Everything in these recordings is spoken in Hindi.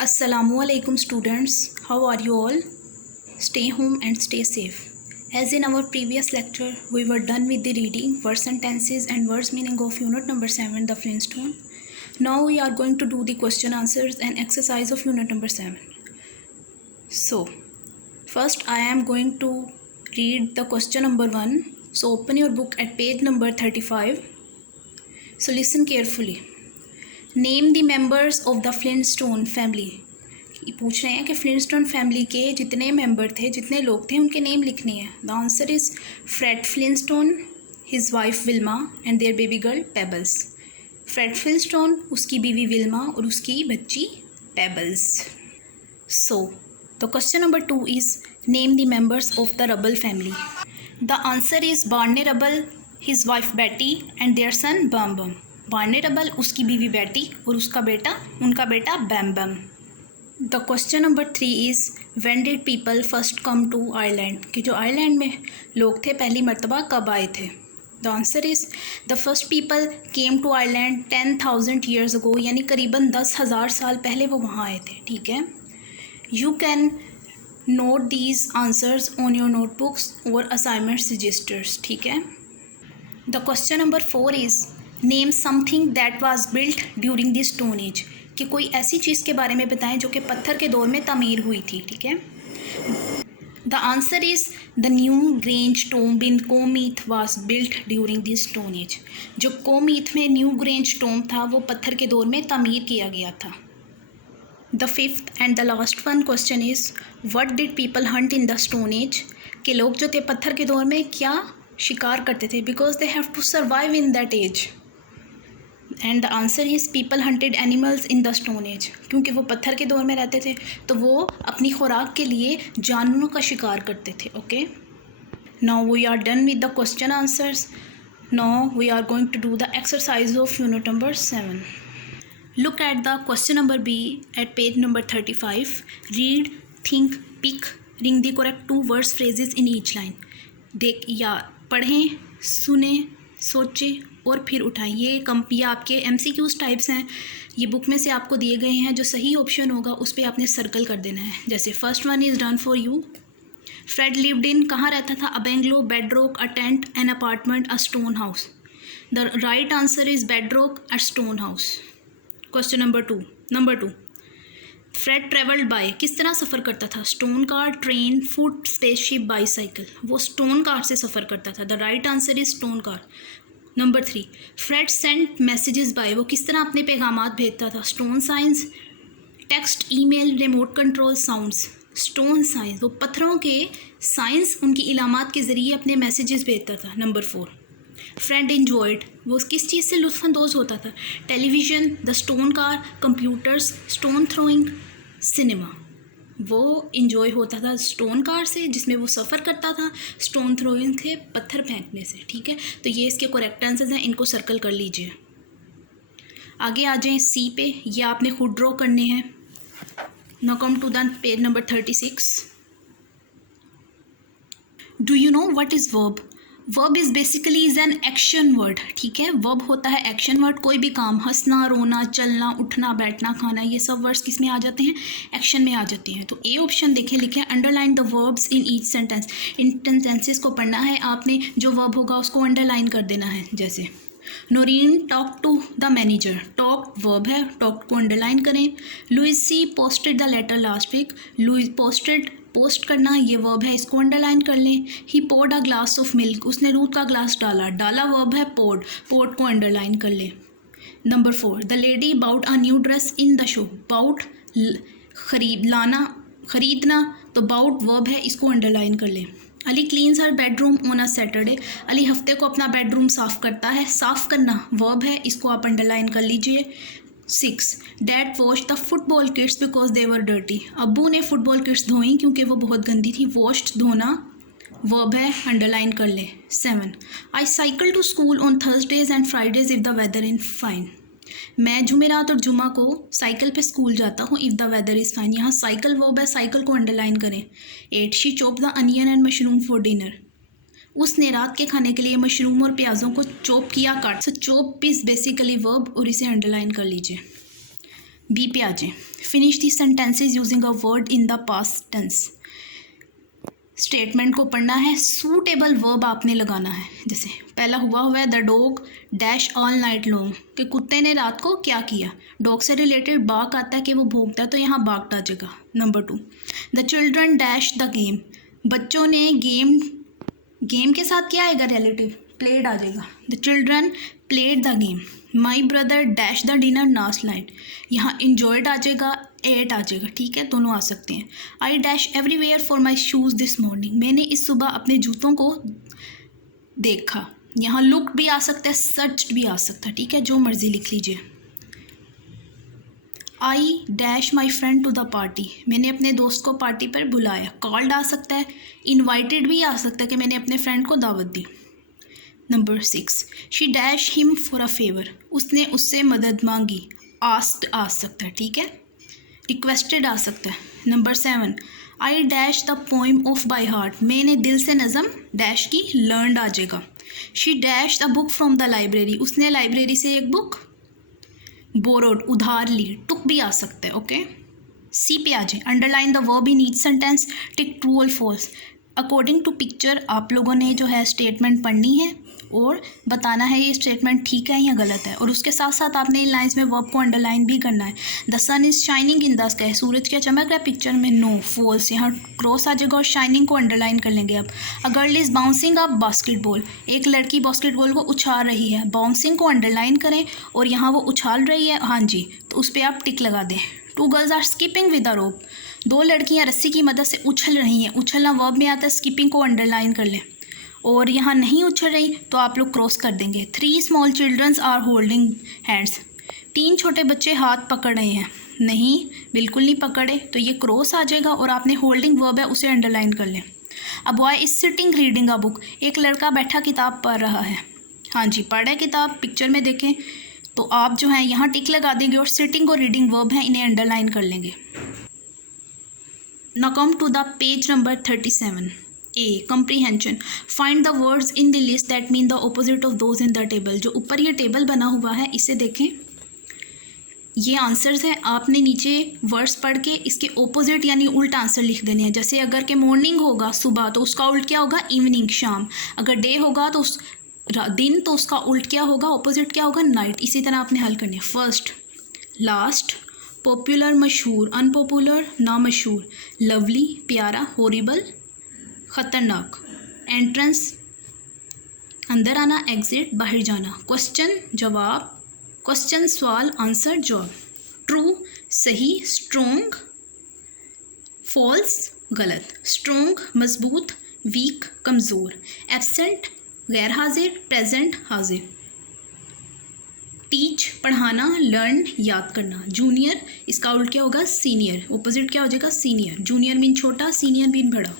Assalamualaikum students, how are you all? Stay home and stay safe. As in our previous lecture, we were done with the reading, words and tenses and words meaning of unit number 7, the Flintstone. Now we are going to do the question answers and exercise of unit number 7. So, first I am going to read the question number 1. So open your book at page number 35. So listen carefully. Name the members of the Flintstone family. पूछ रहे हैं कि फ्लिंटस्टोन फैमिली के जितने मेंबर थे, जितने लोग थे, उनके नेम लिखने हैं। The answer is Fred Flintstone, his wife Wilma and their baby girl Pebbles. Fred Flintstone, उसकी बीवी विल्मा और उसकी बच्ची Pebbles. So the question number 2 is name the members of the Rubble family. The answer is Barney Rubble, his wife Betty and their son Bamm Bamm. Barney Rubble, उसकी बीवी बेटी और उनका बेटा Bamm Bamm. The question number 3 is when did people first come to Ireland. कि जो आयरलैंड में लोग थे पहली मर्तबा कब आए थे। The answer is the first people came to Ireland 10,000 years ago, यानी करीबन 10,000 साल पहले वो वहाँ आए थे। ठीक है, you can note these answers on your notebooks और असाइनमेंट्स रजिस्टर्स। ठीक है। The question number 4 is name something that was built during the stone as. कि कोई ऐसी चीज़ के बारे में बताएं जो कि पत्थर के दौर में तमीर हुई थी। ठीक है। The answer is the Newgrange tomb in co Meath was built during the stone age. जो कोमीथ में न्यू ग्रेंज टोम्ब था वो पत्थर के दौर में तमीर किया गया था। The fifth and the last one question is what did people Hunt in the stone as. कि लोग जो थे पत्थर के दौर में क्या शिकार करते थे, because they have to survive in that age. And the answer is people hunted animals in the stone age. क्योंकि वो पत्थर के दौर में रहते थे तो वो अपनी खुराक के लिए जानवरों का शिकार करते थे। Okay, now we are done with the question answers. Now we are going to do the exercise of unit number 7. Look at the question number B at page number 35. Read, think, pick, ring the correct 2 words phrases in each line. देख या पढ़ें, सुने, सोचें और फिर उठाएं। ये आपके MCQs टाइप्स हैं। ये बुक में से आपको दिए गए हैं। जो सही ऑप्शन होगा उस पर आपने सर्कल कर देना है। जैसे first one is done for you. Fred lived in, कहाँ रहता था। A bungalow, Bedrock, a tent, an apartment, a stone house. The right answer is Bedrock, a stone house. Question number two Fred travelled by, किस तरह सफ़र करता था। Stone car, train, foot, spaceship, bicycle. वो स्टोन कार से सफ़र करता था। The right answer is stone car. Number 3 Fred sent messages bye, वो किस तरह अपने पैगामात भेजता था। Stone science, text, email, remote control, sounds. Stone science, वो पत्थरों के साइंस, उनकी इलामात के ज़रिए अपने मैसेजेस भेजता था। नंबर 4 फ्रेड इंजॉयड, वो किस चीज़ से लुत्फ़अंदोज़ होता था। Television, the stone car, computers, stone throwing, cinema. वो इंजॉय होता था स्टोन कार से, जिसमें वो सफ़र करता था, स्टोन थ्रोइंग से, पत्थर फेंकने से। ठीक है, तो ये इसके करेक्ट आंसर्स हैं, इनको सर्कल कर लीजिए। आगे आ जाएं सी पे, ये आपने खुद ड्रॉ करने हैं। Now come to the page number 36. Do you know what is verb. Verb is basically is an action word. ठीक है, वर्ब होता है एक्शन वर्ड। कोई भी काम, हंसना, रोना, चलना, उठना, बैठना, खाना, ये सब वर्ड्स किस में आ जाते हैं, एक्शन में आ जाते हैं। तो ए ऑप्शन देखें, लिखें underline the verbs in each sentence. In sentences को पढ़ना है आपने, जो वर्ब होगा उसको अंडरलाइन कर देना है। जैसे Noreen talk to the manager, talk verb है, टॉक को अंडरलाइन करें। Louisa posted the letter last week, Louise posted, post करना ये वर्ब है, इसको अंडरलाइन कर लें। He poured a glass of milk, उसने दूध का ग्लास डाला, डाला वर्ब है, पोर्ड, पोर्ड को अंडरलाइन कर लें। Number 4 the lady bought a new dress in the shop, bought खरीदना, तो बाउट वर्ब है, इसको अंडरलाइन कर लें। Ali cleans her bedroom on a Saturday, Ali हफ्ते को अपना बेडरूम साफ़ करता है, साफ़ करना वर्ब है, इसको आप अंडरलाइन कर लीजिए। 6 dad wash the football kits because they were dirty, अब्बू ने फुटबॉल किट्स धोई क्योंकि वो बहुत गंदी थी। वॉश्ड धोना वर्ब है, अंडरलाइन कर ले। 7 I cycle to school on Thursdays and Fridays if the weather in fine, मैं जुमेरात और जुमा को साइकिल पे स्कूल जाता हूँ if the weather is fine. यहाँ साइकिल वर्ब है, साइकिल को अंडरलाइन करें। 8 she chop the onion and mushroom for dinner, उसने रात के खाने के लिए मशरूम और प्याज़ों को चॉप किया, काट। So chop is basically verb और इसे अंडरलाइन कर लीजिए। बी पे आ जाए। Finish the sentences using a word in the past tense. Statement को पढ़ना है, सूटेबल वर्ब आपने लगाना है। जैसे पहला हुआ है the dog dash all night long, कि कुत्ते ने रात को क्या किया। डॉग से रिलेटेड बाग आता है कि वो भौंकता है, तो यहाँ बाग आ जाएगा। Number 2, the children dash the game, बच्चों ने गेम के साथ क्या आएगा रिलेटिव, प्लेड आ जाएगा। The children played the game. My brother dash the dinner last night, यहाँ इन्जॉयड आ जाएगा, एट आ जाएगा, ठीक है, दोनों आ सकते हैं। I dash everywhere for my shoes this morning, मैंने इस सुबह अपने जूतों को देखा। यहाँ लुक भी आ सकता है, सर्च भी आ सकता है, ठीक है, जो मर्जी लिख लीजिए। I dash my friend to the party, मैंने अपने दोस्त को पार्टी पर बुलाया। कॉल्ड आ सकता है, इन्वाइटेड भी आ सकता है कि मैंने अपने फ्रेंड को दावत दी। Number 6, she dash him for a favour, उसने उससे मदद मांगी। आस्क्ड आ सकता है, ठीक है, रिक्वेस्टेड आ सकता है। Number 7, I dash the poem of by heart, मैंने दिल से नज़म डैश की, लर्नड आ जाएगा। She dash the book from the library, उसने लाइब्रेरी से एक बुक बोरोड, उधार ली। टुक भी आ सकता है, ओके। सी पे आ जाए, underline the verb in each sentence, tick true और फॉल्स। अकॉर्डिंग टू पिक्चर आप लोगों ने जो है स्टेटमेंट पढ़नी है और बताना है ये स्टेटमेंट ठीक है या गलत है, और उसके साथ साथ आपने इन लाइंस में वर्ब को अंडरलाइन भी करना है। The sun is shining in the sky, सूरज क्या चमक रहा है पिक्चर में, नो, फॉल्स, यहाँ क्रॉस आ जाएगा और शाइनिंग को अंडरलाइन कर लेंगे। अब a girl is bouncing a basketball, एक लड़की बास्केटबॉल को उछाल रही है। बाउंसिंग को अंडरलाइन करें और यहाँ वो उछाल रही है, हाँ जी, तो उस पर आप टिक लगा दें। 2 girls are skipping with a rope, 2 लड़कियाँ रस्सी की मदद से उछल रही हैं। उछलना वर्ब में आता है, स्किपिंग को अंडरलाइन कर लें। और यहाँ नहीं उछल रही तो आप लोग क्रॉस कर देंगे। 3 small childrens are holding hands, 3 छोटे बच्चे हाथ पकड़ रहे हैं। नहीं, बिल्कुल नहीं पकड़े, तो ये क्रॉस आ जाएगा और आपने होल्डिंग वर्ब है उसे अंडरलाइन कर लें। अब boy is sitting reading a book, एक लड़का बैठा किताब पढ़ रहा है। हाँ जी, पढ़े किताब, पिक्चर में देखें, तो आप जो है यहाँ टिक लगा देंगे और सिटिंग और रीडिंग वर्ब है इन्हें अंडरलाइन कर लेंगे। Now come to the page number 37। A. Comprehension. Find the words in the list that mean the opposite of those in the table. जो ऊपर ये टेबल बना हुआ है इसे देखें, ये आंसर्स है। आपने नीचे वर्ड्स पढ़ के इसके ऑपोजिट यानी उल्ट आंसर लिख देने हैं। जैसे अगर के मॉर्निंग होगा सुबह तो उसका उल्ट क्या होगा, इवनिंग, शाम। अगर डे होगा तो उस दिन तो उसका उल्ट क्या होगा, ऑपोजिट क्या होगा, नाइट। इसी तरह आपने हल करने। फर्स्ट, लास्ट, पॉपुलर, मशहूर, अनपॉपुलर, ना मशहूर, लवली, प्यारा, हॉरिबल, ख़तरनाक, एंट्रेंस, अंदर आना, एग्जिट, बाहर जाना, क्वेश्चन, जवाब, क्वेश्चन, सवाल, आंसर, जवाब। ट्रू, सही, स्ट्रोंग, फॉल्स, गलत। स्ट्रोंग, मजबूत, वीक, कमज़ोर। एब्सेंट, गैर हाजिर, प्रेजेंट, हाजिर। टीच, पढ़ाना, लर्न, याद करना। जूनियर, इसका उल्ट क्या होगा, सीनियर, ऑपोजिट क्या हो जाएगा, सीनियर। जूनियर मीन छोटा, सीनियर मीन बड़ा।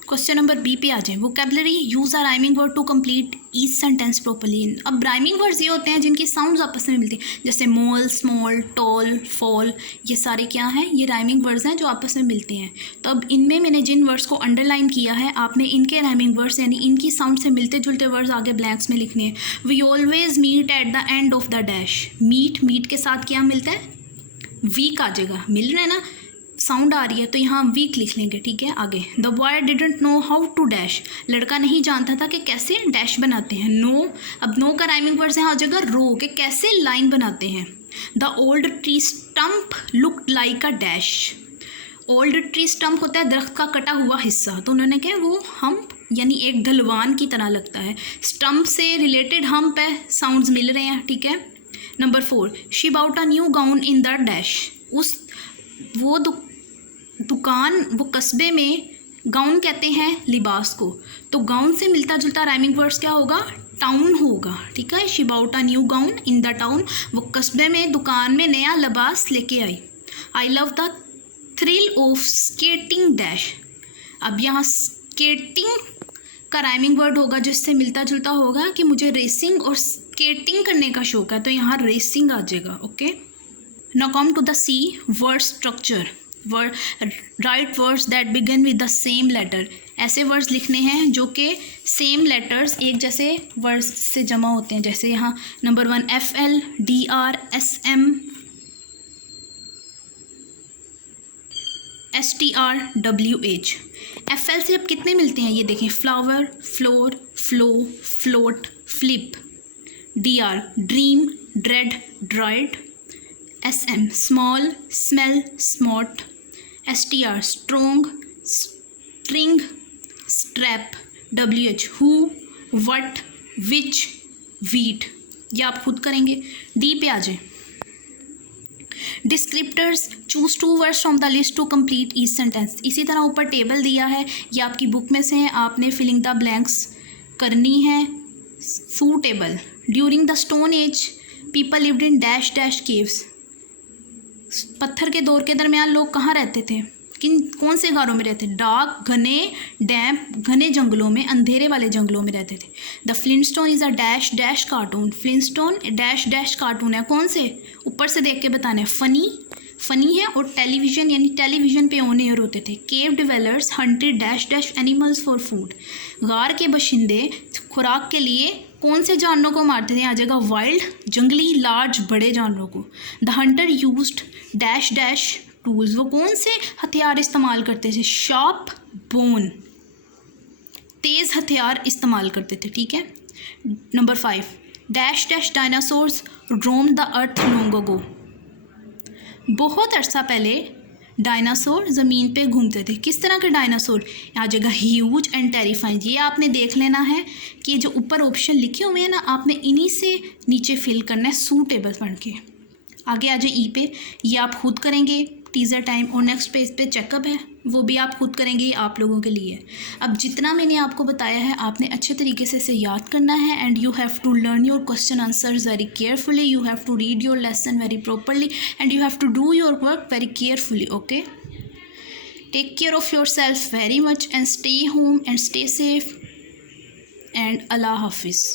क्वेश्चन नंबर बी पे आ जाए। Vocabulary, use or rhyming word to complete each sentence properly. अब राइमिंग वर्ड्स ये होते हैं जिनकी साउंड्स आपस में मिलती हैं, जैसे मोल, स्मॉल, टॉल, फॉल, ये सारे क्या हैं, ये राइमिंग वर्ड्स हैं जो आपस में मिलते हैं। तो अब इनमें मैंने जिन वर्ड्स को अंडरलाइन किया है, आपने इनके राइमिंग वर्ड्स यानी इनकी साउंड से मिलते जुलते वर्ड्स आगे ब्लैंक्स में लिखने हैं। We always meet at the end of the dash, meet के साथ क्या मिलता है, वीक आ जाएगा, मिल रहा है ना, साउंड आ रही है तो यहाँ वीक लिख लेंगे, ठीक है। आगे, the boy didn't know how to dash, लड़का नहीं जानता था कि कैसे डैश बनाते हैं। नो, अब नो का राइमिंग वर्ड यहाँ आ जाएगा रो, के कैसे लाइन बनाते हैं। The old tree stump looked like a dash, old tree stump होता है दरख्त का कटा हुआ हिस्सा, तो उन्होंने कहा वो हम्प यानी एक ढलवान की तरह लगता है। स्टम्प से रिलेटेड हम्प है, साउंड्स मिल रहे हैं, ठीक है। Number 4, she bought a new gown in the dash, उस वो दुकान, वो कस्बे में, गाउन कहते हैं लिबास को, तो गाउन से मिलता जुलता राइमिंग वर्ड्स क्या होगा, टाउन होगा, ठीक है। She bought a new gown in the town, वो कस्बे में, दुकान में नया लिबास लेके आई। I love the thrill of skating dash, अब यहाँ स्केटिंग का राइमिंग वर्ड होगा जिससे मिलता जुलता होगा कि मुझे रेसिंग और स्केटिंग करने का शौक है, तो यहाँ रेसिंग आ जाएगा, okay. Now come to the C, word structure. Write words that begin with the same letter, ऐसे वर्ड्स लिखने हैं जो कि सेम लेटर्स एक जैसे वर्ड्स से जमा होते हैं। जैसे यहाँ number 1 FL, DR, SM, STRWH। FL से अब कितने मिलते हैं ये देखें, flower, floor, flow, float, flip. DR dream, dread, dried. SM small, smell, smart. STR strong, string, strap. WH who, what, which, wheat. ये आप खुद करेंगे। D पे आ जाए, descriptors, choose 2 words from the list to complete each sentence. इसी तरह ऊपर टेबल दिया है, ये आपकी बुक में से है, आपने फिलिंग द ब्लैंक्स करनी है। Suitable, during the stone as people lived in dash dash caves. पत्थर के दौर के दरमियान लोग कहाँ रहते थे, कौन से गारों में रहते थे? डार्क, घने, डैम्प, घने जंगलों में, अंधेरे वाले जंगलों में रहते थे। The Flintstone is a dash dash cartoon. Flintstone dash dash cartoon है, कौन से? ऊपर से देख के बताना है। फनी है, और टेलीविज़न यानी टेलीविज़न पे ऑन एयर होते थे। Cave dwellers hunted dash dash animals for food. गार के बशिंदे खुराक के लिए कौन से जानवरों को मारते थे? आ जाएगा वाइल्ड, जंगली, लार्ज, बड़े जानवरों को। The Hunter used dash dash tools. वो कौन से हथियार इस्तेमाल करते थे? शार्प बोन, तेज़ हथियार इस्तेमाल करते थे। ठीक है। Number 5, dash dash dinosaurs Rome the earth long ago. बहुत अरसा पहले डायनासोर ज़मीन पे घूमते थे। किस तरह के डायनासोर? आ जाएगा ह्यूज एंड टेरिफाइंग। ये आपने देख लेना है कि जो ऊपर ऑप्शन लिखे हुए हैं ना, आपने इन्हीं से नीचे फिल करना है सूटेबल पढ़ के। आगे आ जाए ई पे, ये आप खुद करेंगे टीज़र टाइम, और नेक्स्ट पेज पे चेकअप है, वो भी आप खुद करेंगे, ये आप लोगों के लिए। अब जितना मैंने आपको बताया है आपने अच्छे तरीके से इसे याद करना है, and you have to learn your question answers very carefully, you have to read your lesson very properly, and you have to do your work very carefully. Okay, take care of your self very much and stay home and stay safe, and अल्लाह हाफिज़।